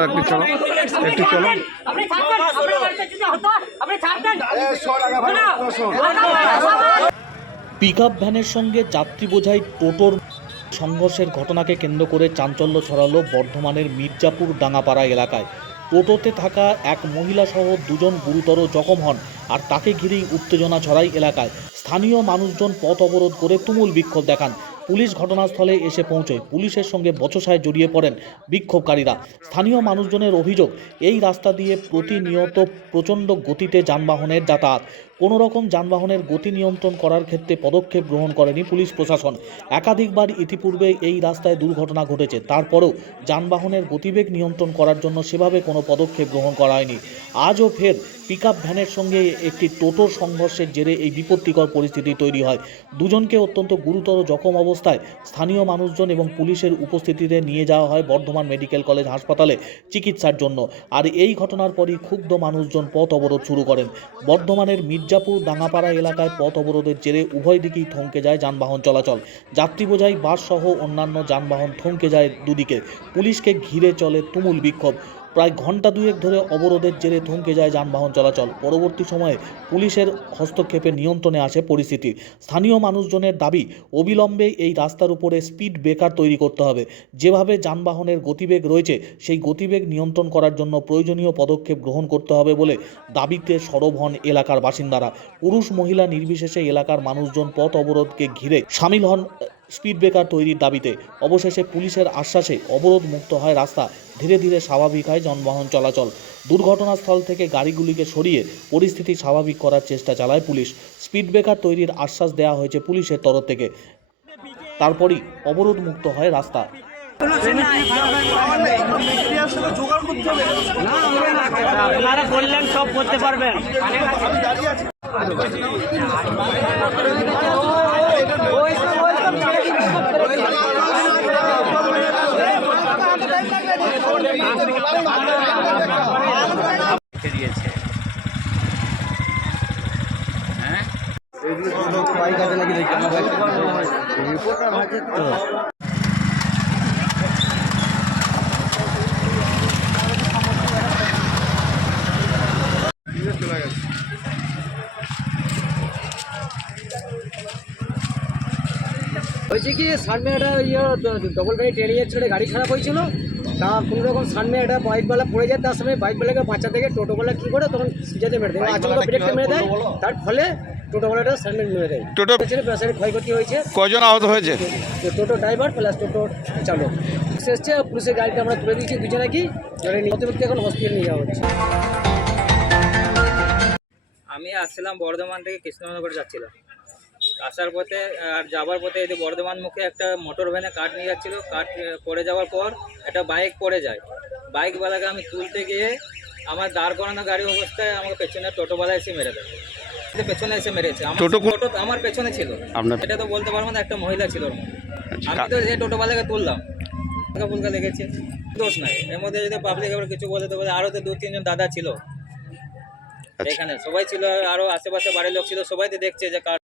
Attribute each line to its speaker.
Speaker 1: চলো একটু চলো। একটু চলো।
Speaker 2: থাকবেন
Speaker 3: পিকআপ ভ্যানের সঙ্গে যাত্রী বোঝাই টোটোর সংঘর্ষের ঘটনাকে কেন্দ্র করে চাঞ্চল্য ছড়ালো বর্ধমানের মির্জাপুর ডাঙ্গাপাড়া এলাকায়। টোটোতে থাকা এক মহিলা সহ দুজন গুরুতর জখম হন আর তাকে ঘিরেই উত্তেজনা ছড়ায় এলাকায়। স্থানীয় মানুষজন পথ অবরোধ করে তুমুল বিক্ষোভ দেখান। পুলিশ ঘটনাস্থলে এসে পৌঁছয় পুলিশের সঙ্গে বচসায় জড়িয়ে পড়েন বিক্ষোভকারীরা। স্থানীয় মানুষজনের অভিযোগ, এই রাস্তা দিয়ে প্রতিনিয়ত প্রচণ্ড গতিতে যানবাহনের যাতায়াত। কোনো রকম যানবাহনের গতি নিয়ন্ত্রণ করার ক্ষেত্রে পদক্ষেপ গ্রহণ করেনি পুলিশ প্রশাসন। একাধিকবার ইতিপূর্বে এই রাস্তায় দুর্ঘটনা ঘটেছে। তারপরেও যানবাহনের গতিবেগ নিয়ন্ত্রণ করার জন্য সেভাবে কোনো পদক্ষেপ গ্রহণ করা হয়নি। আজও ফের পিকআপ ভ্যানের সঙ্গে একটি টোটোর সংঘর্ষের জেরে এই বিপত্তিকর পরিস্থিতি তৈরি হয়। দুজনকে অত্যন্ত গুরুতর জখম অবস্থায় স্থানীয় মানুষজন এবং পুলিশের উপস্থিতিতে নিয়ে যাওয়া হয় বর্ধমান মেডিকেল কলেজ হাসপাতালে চিকিৎসার জন্য। আর এই ঘটনার পরই ক্ষুব্ধ মানুষজন পথ অবরোধ শুরু করেন। বর্ধমানের মির্জাপুর ডাঙ্গাপাড়া এলাকায় পথ অবরোধের জেরে উভয় দিকেই থমকে যায় যানবাহন চলাচল। যাত্রী বোঝাই, বাস সহ অন্যান্য যানবাহন থমকে যায় দুদিকে। পুলিশকে ঘিরে চলে তুমুল বিক্ষোভ। প্রায় ঘণ্টা দুয়েক ধরে অবরোধের জেরে থমকে যায় যানবাহন চলাচল। পরবর্তী সময়ে পুলিশের হস্তক্ষেপে নিয়ন্ত্রণে আসে পরিস্থিতি। স্থানীয় মানুষজনের দাবি, অবিলম্বে এই রাস্তার উপরে স্পিড ব্রেকার তৈরি করতে হবে। যেভাবে যানবাহনের গতিবেগ রয়েছে, সেই গতিবেগ নিয়ন্ত্রণ করার জন্য প্রয়োজনীয় পদক্ষেপ গ্রহণ করতে হবে বলে দাবিতে সরব হন এলাকার বাসিন্দারা। পুরুষ মহিলা নির্বিশেষে এলাকার মানুষজন পথ অবরোধকে ঘিরে সামিল হন স্পিড ব্রেকার তৈরির দাবিতে অবশেষে পুলিশের আশ্বাসে অবরোধ মুক্ত হয় রাস্তা। ধীরে ধীরে স্বাভাবিক হয় যানবাহন চলাচল। দুর্ঘটনাস্থল থেকে গাড়িগুলিকে সরিয়ে পরিস্থিতি স্বাভাবিক করার চেষ্টা চালায় পুলিশ। স্পিড ব্রেকার তৈরির আশ্বাস দেওয়া হয়েছে পুলিশের তরফ থেকে। তারপরই অবরোধ মুক্ত হয় রাস্তা।
Speaker 2: সব করতে পারবেন।
Speaker 4: হয়েছে কি সামনে একটা ইয়ে ডবল গাড়ি ট্রেনে যাচ্ছিল গাড়ি খারাপ হয়েছিল? তা কোনো রকম সামনে একটা বাইকওয়ালা পড়ে যায় তার সময় বাইকওয়ালাকে বাঁচা থেকে টোটোওয়ালা কী করে তখন সিজাতে মেরে দেয় আচমকা ব্রেকটা মেরে দেয় তার ফলে টোটোওয়ালাটা সামনে মেরে দেয়।
Speaker 1: টোটো
Speaker 4: পেছনে পেছনে ক্ষয়ক্ষতি হয়েছে।
Speaker 1: কজন আহত হয়েছে?
Speaker 4: তো টোটো ড্রাইভার প্লাস টোটো চালক। এসছে পুলিশের গাড়িটা আমরা তুলে দিয়েছি দুজনে কি ধরে নিয়ে ব্যক্তি এখন হসপিটাল নিয়ে যাওয়া হচ্ছে।
Speaker 5: আমি আসছিলাম বর্ধমান থেকে কৃষ্ণনগর যাচ্ছিলাম। আসার পথে আর যাবার পথে এই যে বর্ধমান মুখে একটা মোটর ভ্যানে কাঠ নিয়ে যাচ্ছিল। কাঠ পড়ে যাওয়ার পর একটা বাইক পড়ে যায়। বাইকওয়ালাকে আমি তুলতে গিয়ে আমার দাঁড় করানো গাড়ি অবস্থায় আমাকে পেছনে টোটোওয়ালা এসে মেরে দেয়। যে পেছনে এসে মেরেছে। আমার
Speaker 1: টোটো
Speaker 5: আমার পেছনে ছিল। এটা তো বলতে পারব না একটা মহিলা ছিল ওর
Speaker 1: আচ্ছা,
Speaker 5: আমি তো যে টোটোওয়ালাকে তুললাম। ফুলকা ফুলকা লেগেছে। দোষ নাই। এর মধ্যে যদি পাবলিক এবার কিছু বলে তো বলে আরও তো দু তিনজন দাদা ছিল।
Speaker 1: আচ্ছা।
Speaker 5: এখানে সবাই ছিল আরও আশেপাশে বাড়ির লোক ছিল সবাই তো দেখছে যে কার